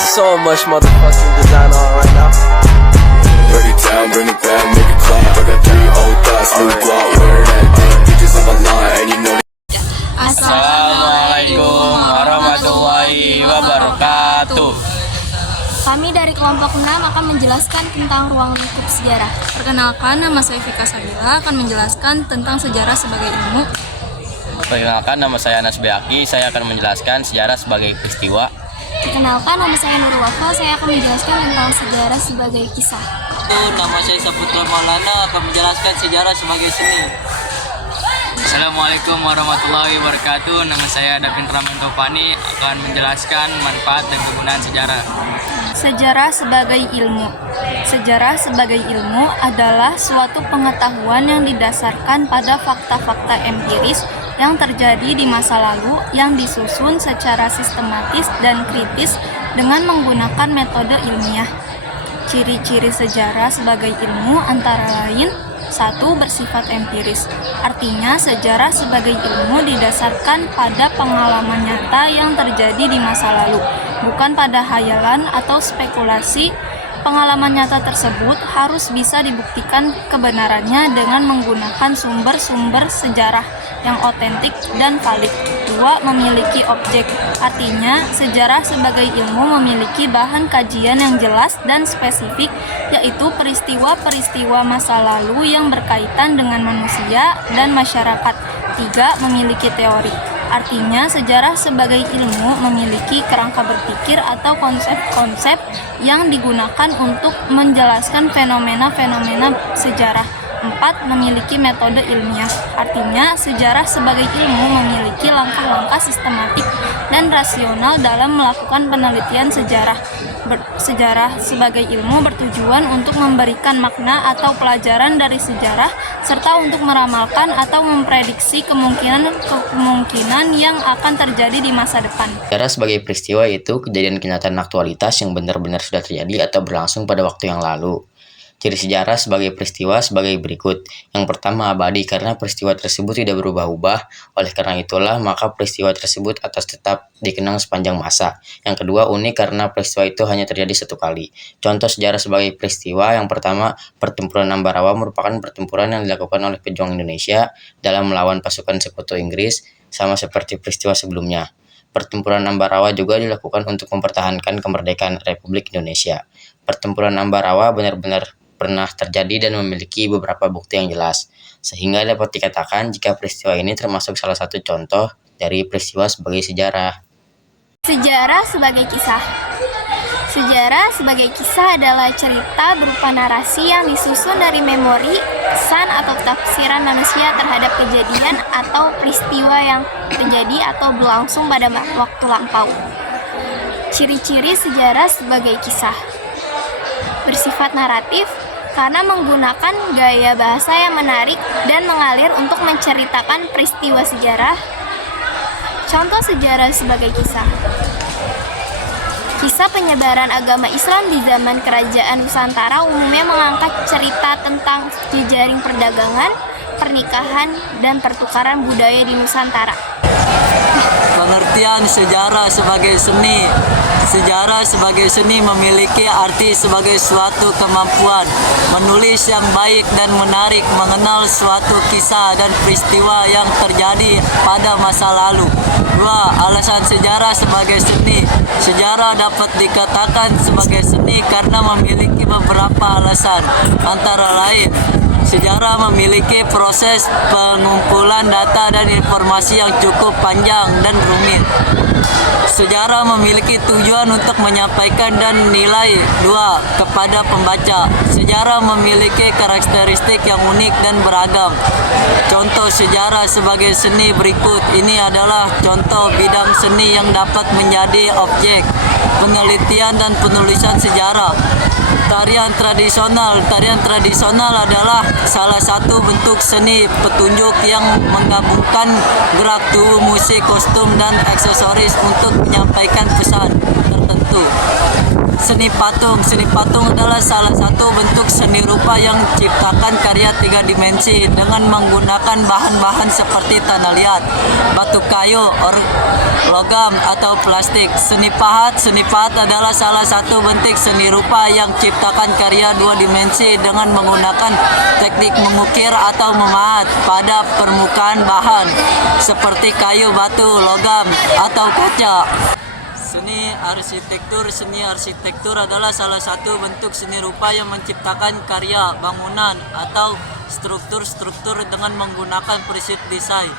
so much motherfucking design on right now. Break it down, bring it back, make it clap. I got 3 old thoughts, new guap, wear that thing. Bitches on my line, and you know that. Assalamualaikum warahmatullahi wabarakatuh. Kami dari kelompok 6 akan menjelaskan tentang ruang lingkup sejarah. Perkenalkan, nama saya Vika Sabila akan menjelaskan tentang sejarah sebagai ilmu. Perkenalkan, nama saya Anas Beaki, saya akan menjelaskan sejarah sebagai peristiwa. Perkenalkan, nama saya Nurul Wafa, saya akan menjelaskan tentang sejarah sebagai kisah. Nama saya Saputra Maulana akan menjelaskan sejarah sebagai seni. Assalamualaikum warahmatullahi wabarakatuh. Nama saya Davin Rahman Taufani akan menjelaskan manfaat dan kegunaan sejarah. Sejarah sebagai ilmu. Sejarah sebagai ilmu adalah suatu pengetahuan yang didasarkan pada fakta-fakta empiris yang terjadi di masa lalu yang disusun secara sistematis dan kritis dengan menggunakan metode ilmiah. Ciri-ciri sejarah sebagai ilmu antara lain: 1. Bersifat empiris. Artinya, sejarah sebagai ilmu didasarkan pada pengalaman nyata yang terjadi di masa lalu, bukan pada hayalan atau spekulasi. Pengalaman nyata tersebut harus bisa dibuktikan kebenarannya dengan menggunakan sumber-sumber sejarah yang otentik dan valid. 2. Memiliki objek. Artinya, sejarah sebagai ilmu memiliki bahan kajian yang jelas dan spesifik, yaitu peristiwa-peristiwa masa lalu yang berkaitan dengan manusia dan masyarakat. 3. Memiliki teori. Artinya, sejarah sebagai ilmu memiliki kerangka berpikir atau konsep-konsep yang digunakan untuk menjelaskan fenomena-fenomena sejarah. 4. Memiliki metode ilmiah. Artinya, sejarah sebagai ilmu memiliki langkah-langkah sistematik dan rasional dalam melakukan penelitian sejarah. Sejarah sebagai ilmu bertujuan untuk memberikan makna atau pelajaran dari sejarah, serta untuk meramalkan atau memprediksi kemungkinan yang akan terjadi di masa depan. Sejarah sebagai peristiwa yaitu kejadian kenyataan aktualitas yang benar-benar sudah terjadi atau berlangsung pada waktu yang lalu. Ciri sejarah sebagai peristiwa sebagai berikut. Yang pertama, abadi, karena peristiwa tersebut tidak berubah-ubah. Oleh karena itulah, maka peristiwa tersebut atas tetap dikenang sepanjang masa. Yang kedua, unik, karena peristiwa itu hanya terjadi satu kali. Contoh sejarah sebagai peristiwa yang pertama, pertempuran Ambarawa merupakan pertempuran yang dilakukan oleh pejuang Indonesia dalam melawan pasukan sekutu Inggris, sama seperti peristiwa sebelumnya. Pertempuran Ambarawa juga dilakukan untuk mempertahankan kemerdekaan Republik Indonesia. Pertempuran Ambarawa benar-benar pernah terjadi dan memiliki beberapa bukti yang jelas, sehingga dapat dikatakan jika peristiwa ini termasuk salah satu contoh dari peristiwa sebagai sejarah. Sejarah sebagai kisah. Sejarah sebagai kisah adalah cerita berupa narasi yang disusun dari memori, kesan atau tafsiran manusia terhadap kejadian atau peristiwa yang terjadi atau berlangsung pada waktu lampau. Ciri-ciri sejarah sebagai kisah: bersifat naratif, karena menggunakan gaya bahasa yang menarik dan mengalir untuk menceritakan peristiwa sejarah. Contoh sejarah sebagai kisah: kisah penyebaran agama Islam di zaman Kerajaan Nusantara umumnya mengangkat cerita tentang jejaring perdagangan, pernikahan, dan pertukaran budaya di Nusantara. Pengertian sejarah sebagai seni. Sejarah sebagai seni memiliki arti sebagai suatu kemampuan menulis yang baik dan menarik mengenal suatu kisah dan peristiwa yang terjadi pada masa lalu. 2. Alasan sejarah sebagai seni. Sejarah dapat dikatakan sebagai seni karena memiliki beberapa alasan, antara lain: sejarah memiliki proses pengumpulan data dan informasi yang cukup panjang dan rumit. Sejarah memiliki tujuan untuk menyampaikan dan nilai 2 kepada pembaca. Sejarah memiliki karakteristik yang unik dan beragam. Contoh sejarah sebagai seni berikut ini adalah contoh bidang seni yang dapat menjadi objek penelitian dan penulisan sejarah. Tarian tradisional. Tarian tradisional adalah salah satu bentuk seni petunjuk yang menggabungkan gerak tubuh, musik, kostum, dan aksesoris untuk menyampaikan pesan tertentu. Seni patung. Seni patung adalah salah satu bentuk seni rupa yang ciptakan karya 3 dimensi dengan menggunakan bahan-bahan seperti tanah liat, batu kayu, logam atau plastik. Seni pahat. Seni pahat adalah salah satu bentuk seni rupa yang ciptakan karya 2 dimensi dengan menggunakan teknik mengukir atau memahat pada permukaan bahan seperti kayu, batu, logam, atau kaca. Seni arsitektur. Seni arsitektur adalah salah satu bentuk seni rupa yang menciptakan karya, bangunan, atau struktur-struktur dengan menggunakan prinsip desain,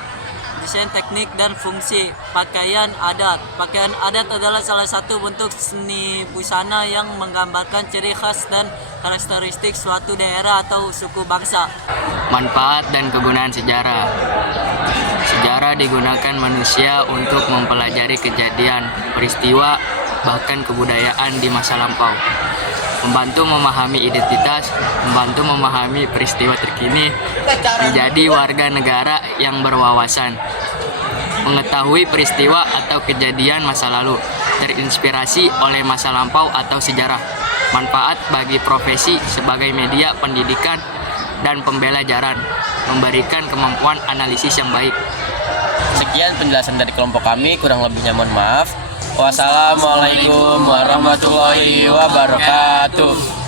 teknik, dan fungsi. Pakaian adat. Pakaian adat adalah salah satu bentuk seni busana yang menggambarkan ciri khas dan karakteristik suatu daerah atau suku bangsa. Manfaat dan kegunaan sejarah. Sejarah digunakan manusia untuk mempelajari kejadian, peristiwa, bahkan kebudayaan di masa lampau. Membantu memahami identitas, membantu memahami peristiwa terkini, menjadi warga negara yang berwawasan, mengetahui peristiwa atau kejadian masa lalu, terinspirasi oleh masa lampau atau sejarah. Manfaat bagi profesi sebagai media pendidikan dan pembelajaran, memberikan kemampuan analisis yang baik. Sekian penjelasan dari kelompok kami, kurang lebihnya mohon maaf. Wassalamualaikum warahmatullahi wabarakatuh.